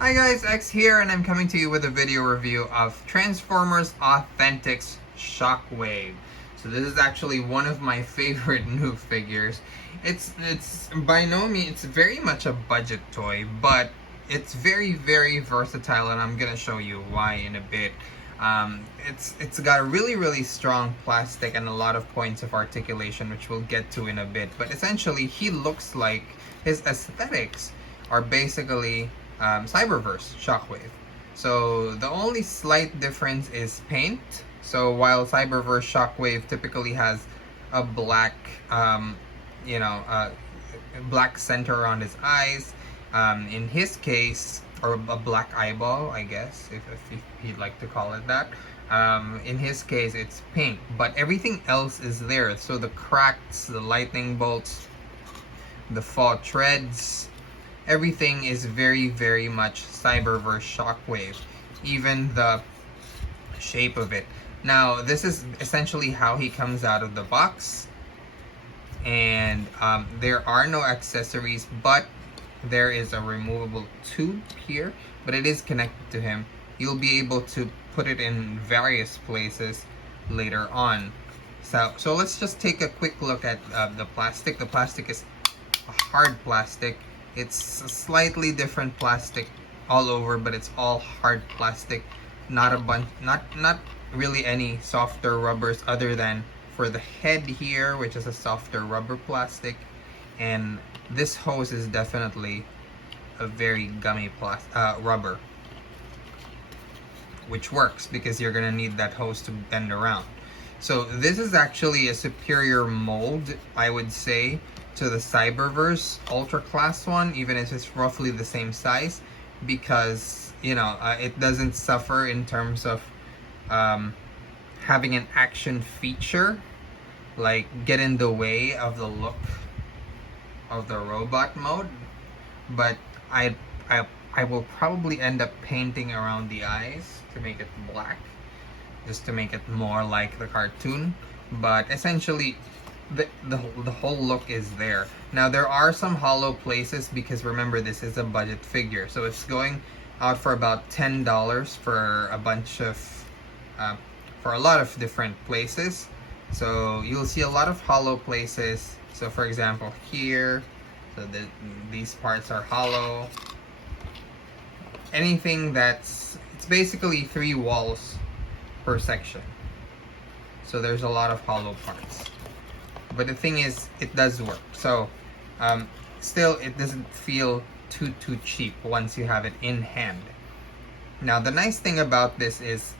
Hi guys, X here, and I'm coming to you with a video review of Transformers Authentics Shockwave. So this is actually one of my favorite new figures. It's by no means, it's very much a budget toy, but it's very versatile, and I'm gonna show you why in a bit. It's got a really strong plastic and a lot of points of articulation, which we'll get to in a bit. But essentially, he looks like his aesthetics are basically Cyberverse Shockwave. So the only slight difference is paint. So while Cyberverse Shockwave typically has a black, black center around his eyes, in his case, or a black eyeball, I guess, if he'd like to call it that. In his case, it's pink, but everything else is there. So the cracks, the lightning bolts, the fall treads, everything is very much Cyberverse Shockwave, even the shape of it. Now, this is essentially how he comes out of the box, and there are no accessories, but there is a removable tube here, but it is connected to him. You'll be able to put it in various places later on. So let's just take a quick look at the plastic. The plastic is a hard plastic. It's a slightly different plastic all over, but it's all hard plastic. Not a bunch, not really any softer rubbers other than for the head here, which is a softer rubber plastic, and this hose is definitely a very gummy rubber, which works because you're gonna need that hose to bend around. So this is actually a superior mold, I would say, to the Cyberverse Ultra Class one, even if it's roughly the same size, because it doesn't suffer in terms of having an action feature like get in the way of the look of the robot mode. But I will probably end up painting around the eyes to make it black, just to make it more like the cartoon. But essentially, the whole look is there. Now, there are some hollow places because remember, this is a budget figure, so it's going out for about $10 for a bunch of for a lot of different places. So you'll see a lot of hollow places. So for example, here, so these parts are hollow. Anything it's basically 3 walls per section, so there's a lot of hollow parts. But the thing is, it does work. So still, it doesn't feel too cheap once you have it in hand. Now, the nice thing about this is,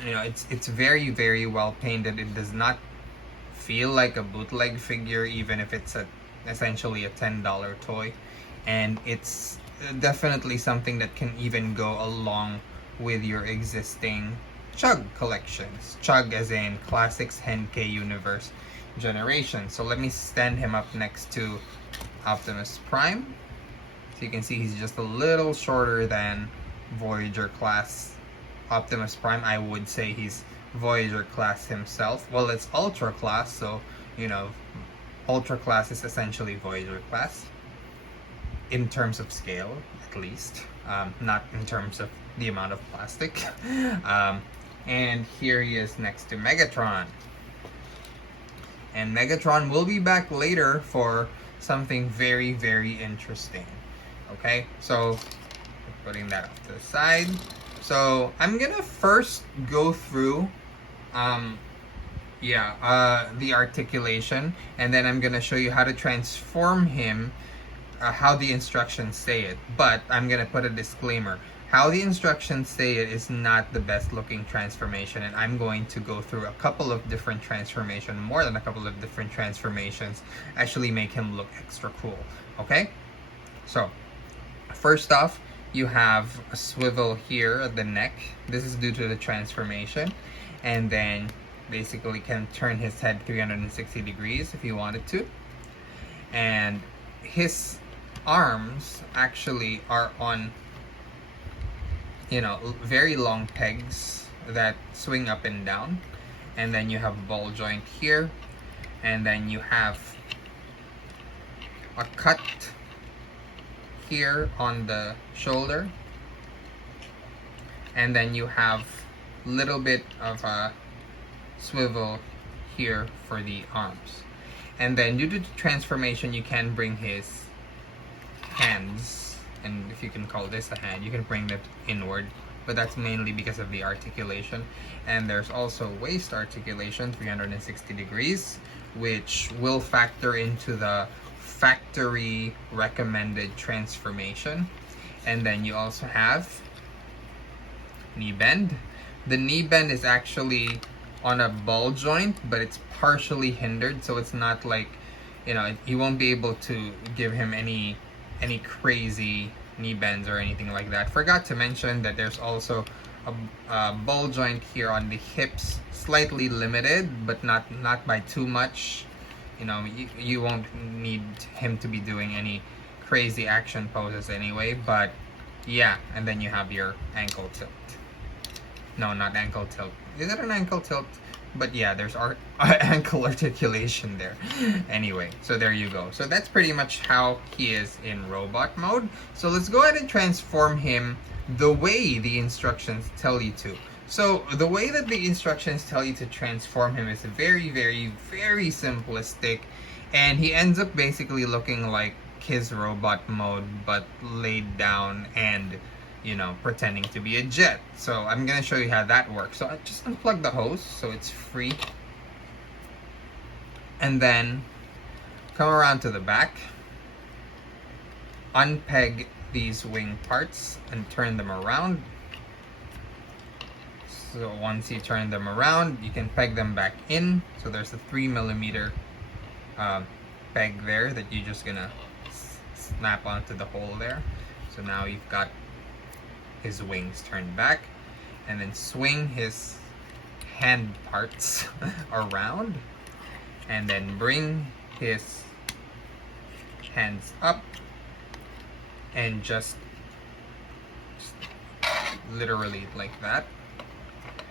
it's very well painted. It does not feel like a bootleg figure, even if it's essentially a $10 toy, and it's definitely something that can even go along with your existing Chug collections. Chug as in Classics Henkei Universe Generation. So let me stand him up next to Optimus Prime. So you can see he's just a little shorter than Voyager class Optimus Prime. I would say he's Voyager class himself. Well, it's Ultra class, so Ultra class is essentially Voyager class in terms of scale, at least, not in terms of the amount of plastic. And here he is next to Megatron. And Megatron will be back later for something very interesting. Okay, so putting that off to the side. So I'm gonna first go through the articulation, and then I'm gonna show you how to transform him, how the instructions say it. But I'm gonna put a disclaimer. How the instructions say it is not the best looking transformation, and I'm going to go through a couple of different transformations, more than a couple of different transformations, actually make him look extra cool. Okay? So, first off, you have a swivel here at the neck. This is due to the transformation, and then basically can turn his head 360 degrees if you wanted to. And his arms actually are on very long pegs that swing up and down, and then you have a ball joint here, and then you have a cut here on the shoulder, and then you have little bit of a swivel here for the arms. And then due to the transformation, you can bring his hands, and if you can call this a hand, you can bring that inward, but that's mainly because of the articulation. And there's also waist articulation, 360 degrees, which will factor into the factory recommended transformation. And then you also have knee bend. The knee bend is actually on a ball joint, but it's partially hindered, so it's not like, you know, you won't be able to give him any crazy knee bends or anything like that. Forgot to mention that there's also a ball joint here on the hips, slightly limited, but not by too much. You know, you won't need him to be doing any crazy action poses anyway, but yeah. And then you have your ankle tilt. No, not ankle tilt. Is it an ankle tilt? But yeah, there's ankle articulation there. Anyway, so there you go. So that's pretty much how he is in robot mode. So let's go ahead and transform him the way the instructions tell you to. So the way that the instructions tell you to transform him is very, very, very simplistic. And he ends up basically looking like his robot mode, but laid down and, you know, pretending to be a jet. So I'm gonna show you how that works. So I just unplug the hose so it's free, and then come around to the back, unpeg these wing parts and turn them around. So once you turn them around, you can peg them back in. So there's a 3mm peg there that you're just gonna snap onto the hole there. So now you've got his wings turned back, and then swing his hand parts around, and then bring his hands up and just literally like that.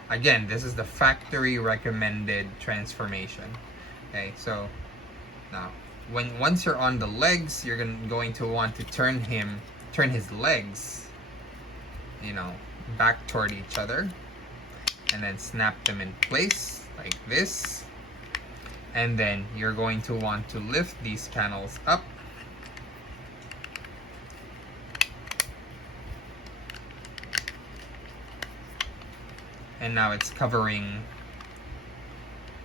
Again, this is the factory recommended transformation. Okay, so now once you're on the legs, you're going to want to turn his legs, you know, back toward each other, and then snap them in place like this. And then you're going to want to lift these panels up, and now it's covering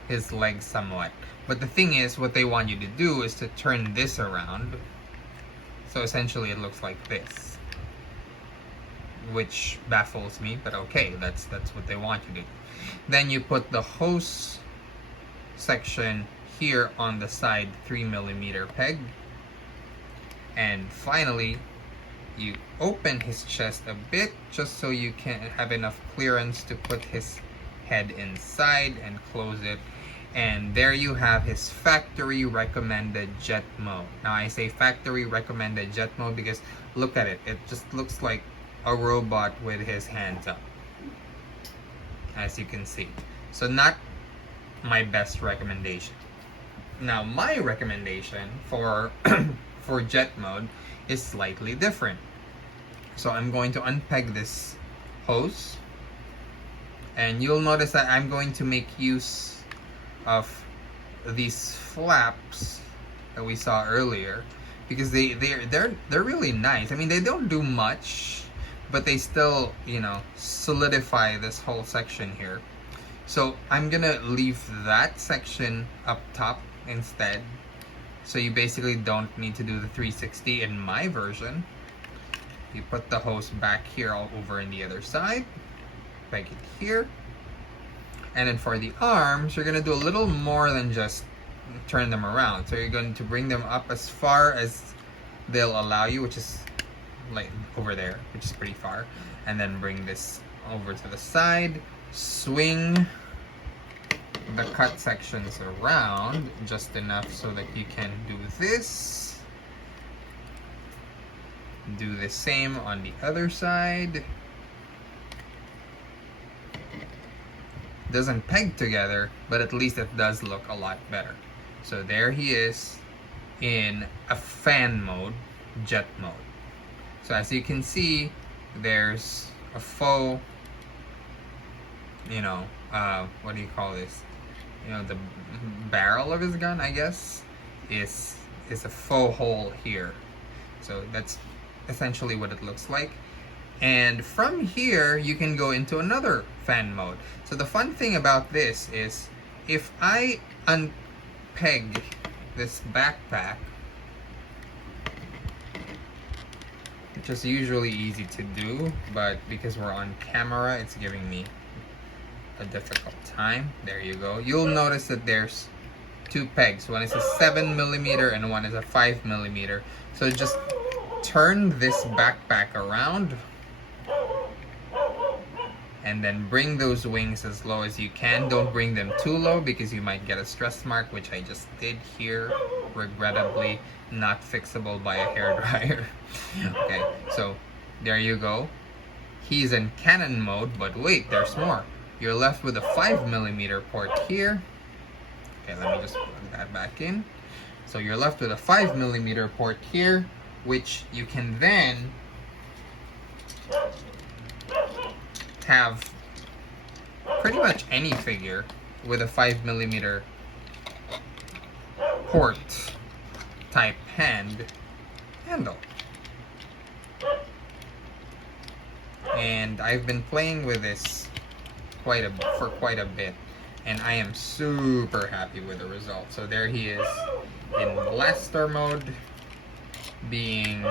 his legs somewhat. But the thing is, what they want you to do is to turn this around, so essentially it looks like this, which baffles me, but okay, that's what they want you to do. Then you put the hose section here on the side 3mm peg, and finally you open his chest a bit just so you can have enough clearance to put his head inside and close it. And there you have his factory recommended jet mode. Now I say factory recommended jet mode because look at it, it just looks like a robot with his hands up, as you can see. So not my best recommendation. Now my recommendation for for jet mode is slightly different. So I'm going to unpeg this hose, and you'll notice that I'm going to make use of these flaps that we saw earlier, because they're really nice. I mean, they don't do much, but they still, you know, solidify this whole section here. So I'm gonna leave that section up top instead, so you basically don't need to do the 360 in my version. You put the hose back here all over in the other side, peg it here, and then for the arms, you're gonna do a little more than just turn them around. So you're going to bring them up as far as they'll allow you, which is like over there, which is pretty far, and then bring this over to the side, swing the cut sections around just enough so that you can do this, do the same on the other side. Doesn't peg together, but at least it does look a lot better. So there he is in a fan mode, jet mode. So as you can see, there's a faux, you know, what do you call this? You know, the barrel of his gun, I guess, is a faux hole here. So that's essentially what it looks like. And from here, you can go into another fan mode. So the fun thing about this is, if I unpeg this backpack, which is usually easy to do, but because we're on camera, it's giving me a difficult time. There you go. You'll notice that there's two pegs. One is a 7mm and one is a 5mm. So just turn this backpack around and then bring those wings as low as you can. Don't bring them too low because you might get a stress mark, which I just did here. Regrettably not fixable by a hairdryer. Okay, so there you go. He's in cannon mode, but wait, there's more. You're left with a 5mm port here. Okay, let me just plug that back in. So you're left with a 5mm port here, which you can then have pretty much any figure with a 5mm port type handle. And I've been playing with this for quite a bit, and I am super happy with the result. So there he is in blaster mode, being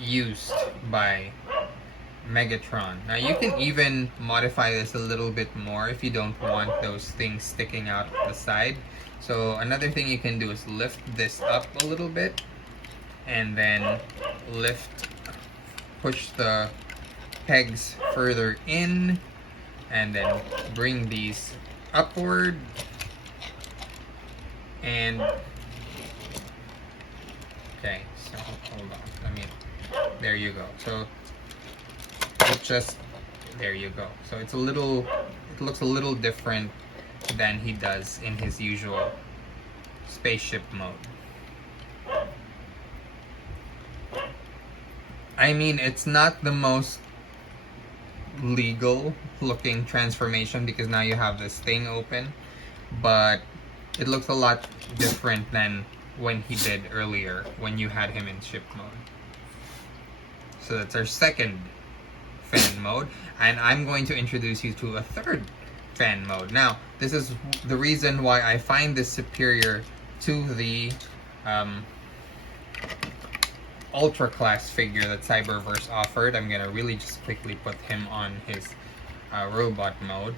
used by Megatron. Now you can even modify this a little bit more if you don't want those things sticking out the side. So another thing you can do is lift this up a little bit, and then push the pegs further in, and then bring these upward, and okay, so hold on, there you go. So it just, there you go. So it looks a little different than he does in his usual spaceship mode. I mean, it's not the most legal looking transformation because now you have this thing open, but it looks a lot different than when he did earlier when you had him in ship mode. So that's our second fan mode, and I'm going to introduce you to a third fan mode. Now, this is the reason why I find this superior to the Ultra class figure that Cyberverse offered. I'm gonna really just quickly put him on his robot mode.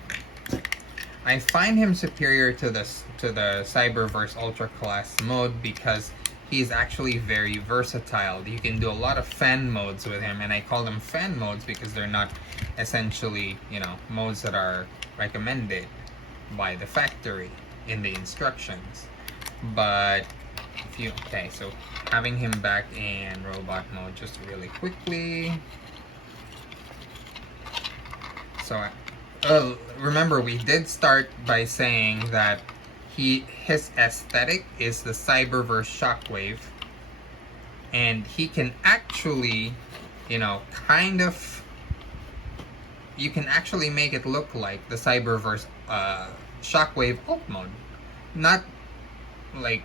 I find him superior to the Cyberverse Ultra class mode because he's actually very versatile. You can do a lot of fan modes with him, and I call them fan modes because they're not essentially, you know, modes that are recommended by the factory in the instructions. But if you, okay, so having him back in robot mode just really quickly. So remember, we did start by saying that his aesthetic is the Cyberverse Shockwave, and he can actually, you know, kind of, you can actually make it look like the Cyberverse Shockwave alt mode. Not like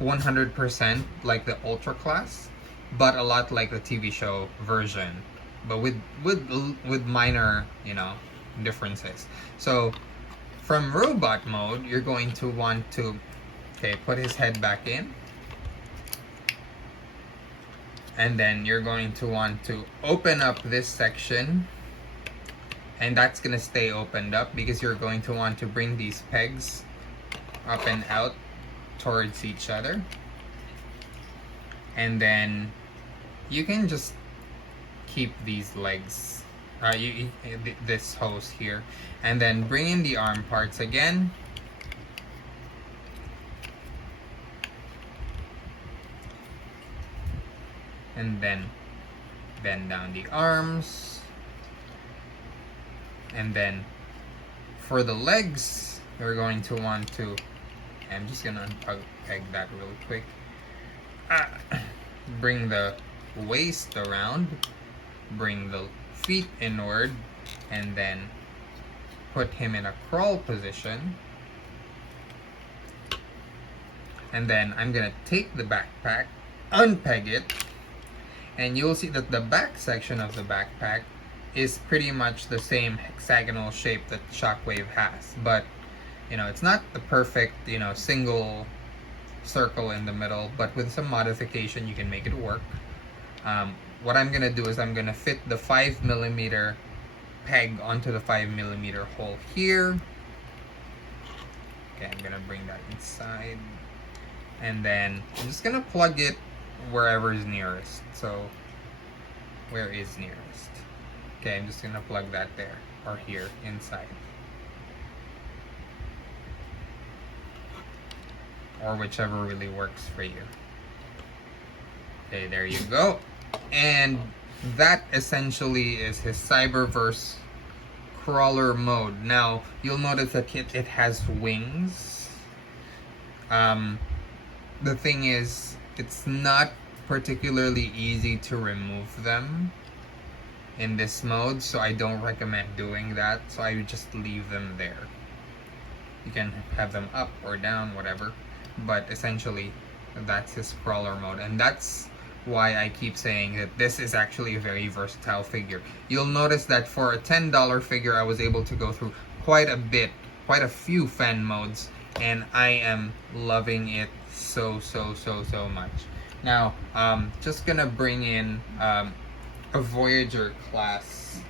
100% like the Ultra class, but a lot like the TV show version, but with minor, you know, differences. So from robot mode, you're going to want to, okay, put his head back in, and then you're going to want to open up this section, and that's gonna stay opened up because you're going to want to bring these pegs up and out towards each other, and then you can just keep these legs, this hose here, and then bring in the arm parts again, and then bend down the arms, and then for the legs we're going to want to, I'm just gonna unpeg that really quick. bring the waist around, bring the feet inward, and then put him in a crawl position. And then I'm gonna take the backpack, unpeg it, and you'll see that the back section of the backpack is pretty much the same hexagonal shape that Shockwave has, but you know, it's not the perfect, you know, single circle in the middle, but with some modification you can make it work. What I'm gonna do is I'm gonna fit the 5mm peg onto the 5mm hole here. Okay, I'm gonna bring that inside, and then I'm just gonna plug it wherever is nearest. So where is nearest? Okay, I'm just gonna plug that there, or here inside, or whichever really works for you. Okay, there you go. And that essentially is his Cyberverse crawler mode. Now, you'll notice that it has wings. The thing is, it's not particularly easy to remove them in this mode, so I don't recommend doing that. So I would just leave them there. You can have them up or down, whatever. But essentially, that's his crawler mode. And that's why I keep saying that this is actually a very versatile figure. You'll notice that for a $10 figure, I was able to go through quite a few fan modes, and I am loving it so much. Now, just gonna bring in a Voyager class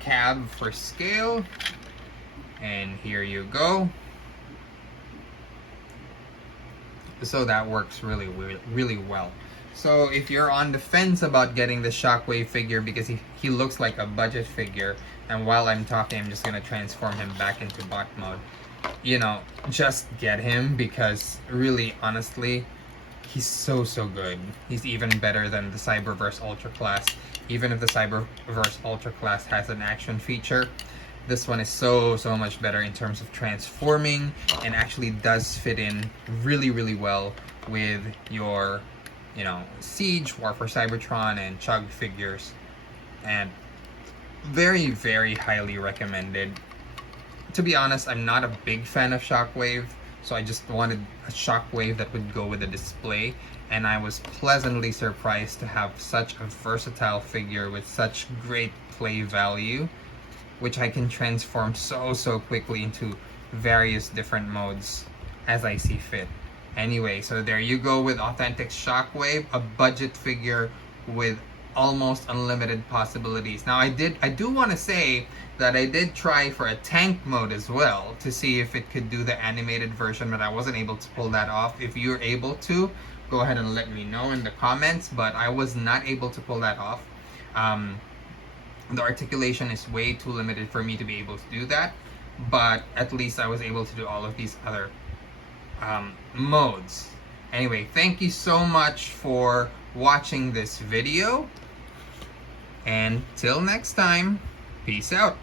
cab for scale, and here you go. So that works really well. So if you're on the fence about getting the Shockwave figure because he looks like a budget figure, and while I'm talking I'm just gonna transform him back into bot mode, you know, just get him, because really, honestly, he's so good. He's even better than the Cyberverse Ultra Class. Even if the Cyberverse Ultra Class has an action feature, this one is so much better in terms of transforming, and actually does fit in really well with your, you know, Siege, War for Cybertron, and Chug figures. And very highly recommended. To be honest, I'm not a big fan of Shockwave, so I just wanted a Shockwave that would go with the display, and I was pleasantly surprised to have such a versatile figure with such great play value, which I can transform so quickly into various different modes as I see fit. Anyway, so there you go with authentic Shockwave, a budget figure with almost unlimited possibilities. Now I do want to say that I did try for a tank mode as well to see if it could do the animated version, but I wasn't able to pull that off. If you're able to, go ahead and let me know in the comments, but I was not able to pull that off. The articulation is way too limited for me to be able to do that, but at least I was able to do all of these other modes. Anyway, thank you so much for watching this video, and till next time, peace out.